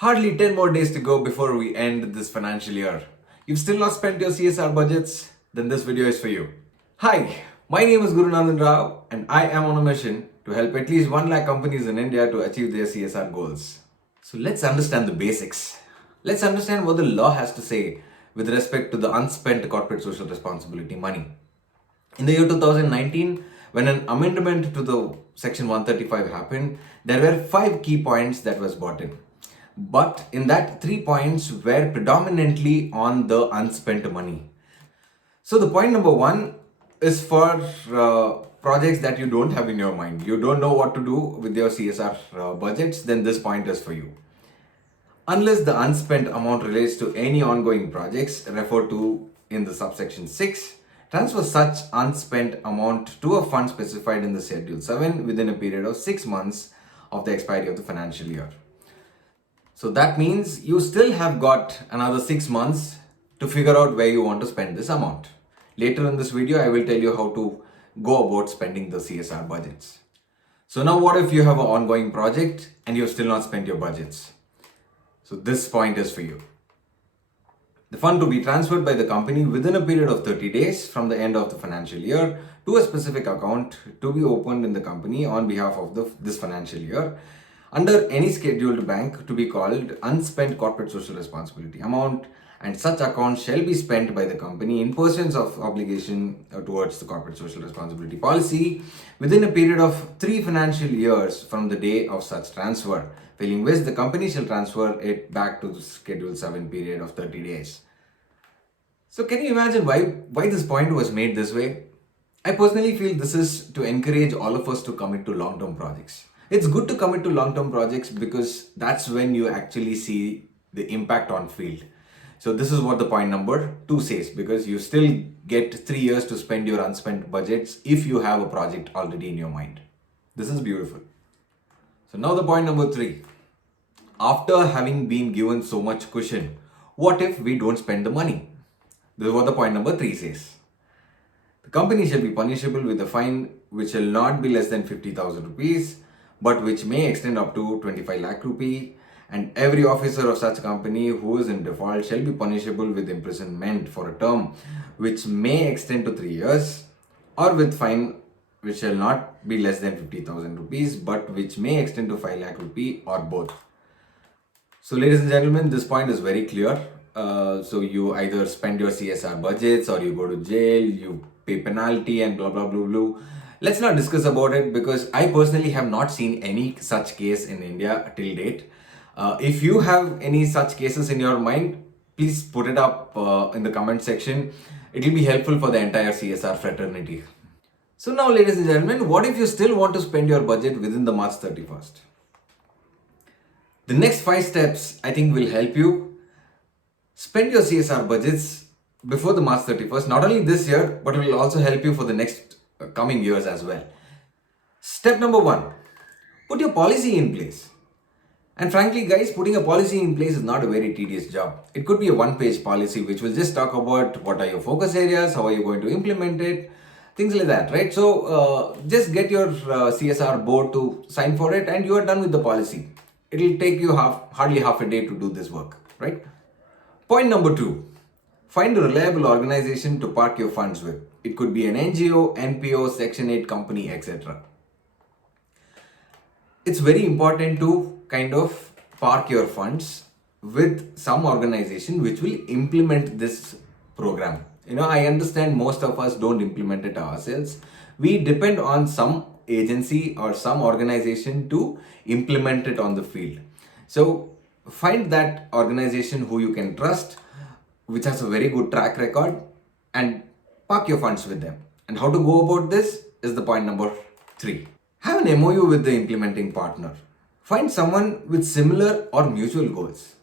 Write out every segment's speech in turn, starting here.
Hardly 10 more days to go before we end this financial year. You've still not spent your CSR budgets? Then this video is for you. Hi, my name is Guru Nandan Rao and I am on a mission to help at least 1 lakh companies in India to achieve their CSR goals. So let's understand the basics. Let's understand what the law has to say with respect to the unspent corporate social responsibility money. In the year 2019, when an amendment to the Section 135 happened, there were 5 key points that was brought in. But in that, 3 points were predominantly on the unspent money. So the point number one is for projects that you don't have in your mind. You don't know what to do with your CSR budgets, then this point is for you. Unless the unspent amount relates to any ongoing projects referred to in the subsection 6, transfer such unspent amount to a fund specified in the Schedule 7 within a period of 6 months of the expiry of the financial year. So that means you still have got another 6 months to figure out where you want to spend this amount. Later in this video, I will tell you how to go about spending the CSR budgets. So now what if you have an ongoing project and you have still not spent your budgets? So this point is for you. The fund to be transferred by the company within a period of 30 days from the end of the financial year to a specific account to be opened in the company on behalf of this financial year under any scheduled bank to be called unspent corporate social responsibility amount, and such account shall be spent by the company in pursuance of obligation towards the corporate social responsibility policy within a period of 3 financial years from the day of such transfer, failing which the company shall transfer it back to the Schedule 7 period of 30 days. So can you imagine why this point was made this way? I personally feel this is to encourage all of us to commit to long-term projects. It's good to commit to long-term projects because that's when you actually see the impact on field. So this is what the point number 2 says, because you still get 3 years to spend your unspent budgets if you have a project already in your mind. This is beautiful. So now the point number 3. After having been given so much cushion, what if we don't spend the money? This is what the point number 3 says. The company shall be punishable with a fine which shall not be less than 50,000 rupees, but which may extend up to 25 lakh rupee, and every officer of such company who is in default shall be punishable with imprisonment for a term which may extend to 3 years, or with fine which shall not be less than 50,000 rupees, but which may extend to 5 lakh rupee, or both. So ladies and gentlemen, this point is very clear. So you either spend your CSR budgets or you go to jail, you pay penalty and blah blah blah blah. Let's not discuss about it because I personally have not seen any such case in India till date. If you have any such cases in your mind, please put it up in the comment section. It will be helpful for the entire CSR fraternity. So now ladies and gentlemen, what if you still want to spend your budget within the March 31st? The next 5 steps I think will help you spend your CSR budgets before the March 31st, not only this year, but it will also help you for the next coming years as well. Step number 1, put your policy in place. And frankly guys, putting a policy in place is not a very tedious job. It could be a 1-page policy which will just talk about what are your focus areas, how are you going to implement it, things like that, right? So just get your CSR board to sign for it and you are done with the policy. It will take you hardly half a day to do this work, right? Point number 2, find a reliable organization to park your funds with. It could be an NGO, NPO, Section 8 company, etc. It's very important to kind of park your funds with some organization which will implement this program. I understand most of us don't implement it ourselves. We depend on some agency or some organization to implement it on the field. So find that organization who you can trust, which has a very good track record, and park your funds with them. And how to go about this is the point number 3. Have an MOU with the implementing partner. Find someone with similar or mutual goals.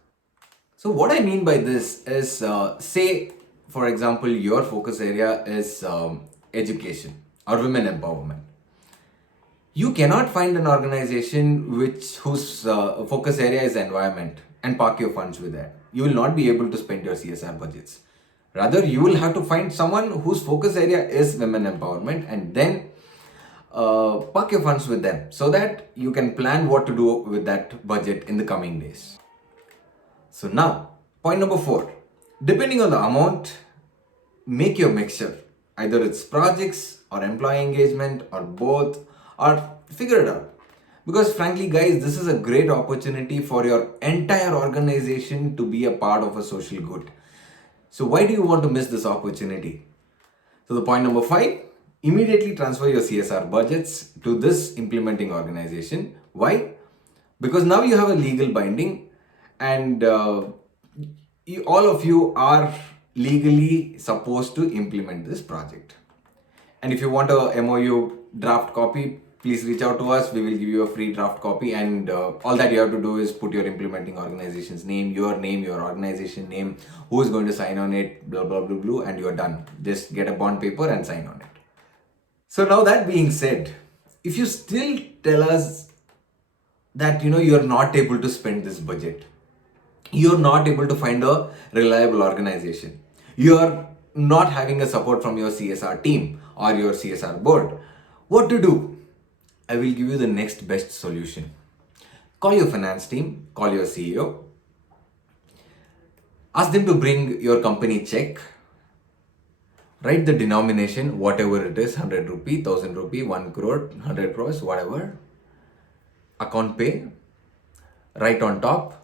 So what I mean by this is, say for example, your focus area is education or women empowerment. You cannot find an organization whose focus area is environment and park your funds with that. You will not be able to spend your CSR budgets. Rather, you will have to find someone whose focus area is women empowerment and then park your funds with them so that you can plan what to do with that budget in the coming days. So now, point number 4. Depending on the amount, make your mixture. Either it's projects or employee engagement or both, or figure it out. Because frankly, guys, this is a great opportunity for your entire organization to be a part of a social good. So why do you want to miss this opportunity? So the point number 5, immediately transfer your CSR budgets to this implementing organization. Why? Because now you have a legal binding, and all of you are legally supposed to implement this project. And if you want a MOU draft copy, please reach out to us. We will give you a free draft copy, and all that you have to do is put your implementing organization's name, your organization name, who is going to sign on it, blah blah blah blah, and you are done. Just get a bond paper and sign on it. So now that being said, if you still tell us that you're not able to spend this budget, you're not able to find a reliable organization, you're not having a support from your CSR team or your CSR board, what to do? I will give you the next best solution. Call your finance team, call your CEO, ask them to bring your company check, write the denomination, whatever it is, 100 rupee, 1000 rupee, 1 crore, 100 crores, whatever, account pay, write on top,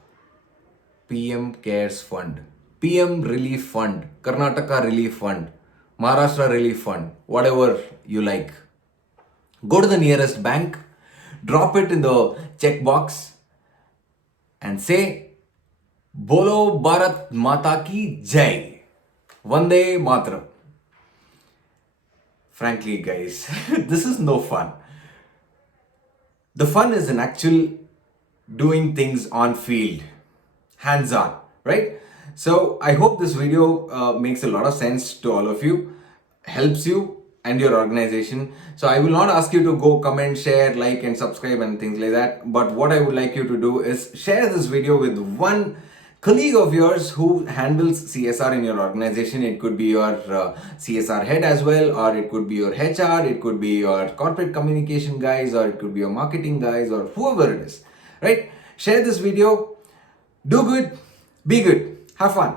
PM Cares Fund, PM Relief Fund, Karnataka Relief Fund, Maharashtra Relief Fund, whatever you like. Go to the nearest bank, drop it in the checkbox, and say, Bolo Bharat Mata Ki Jai, Vande Mataram. Frankly, guys, this is no fun. The fun is in actual doing things on field, hands on, right? So I hope this video makes a lot of sense to all of you, helps you and your organization. So I will not ask you to go comment, share, like and subscribe and things like that. But what I would like you to do is share this video with one colleague of yours who handles CSR in your organization. It could be your CSR head as well, or it could be your HR, it could be your corporate communication guys, or it could be your marketing guys, or whoever it is, right? Share this video. Do good, be good, have fun.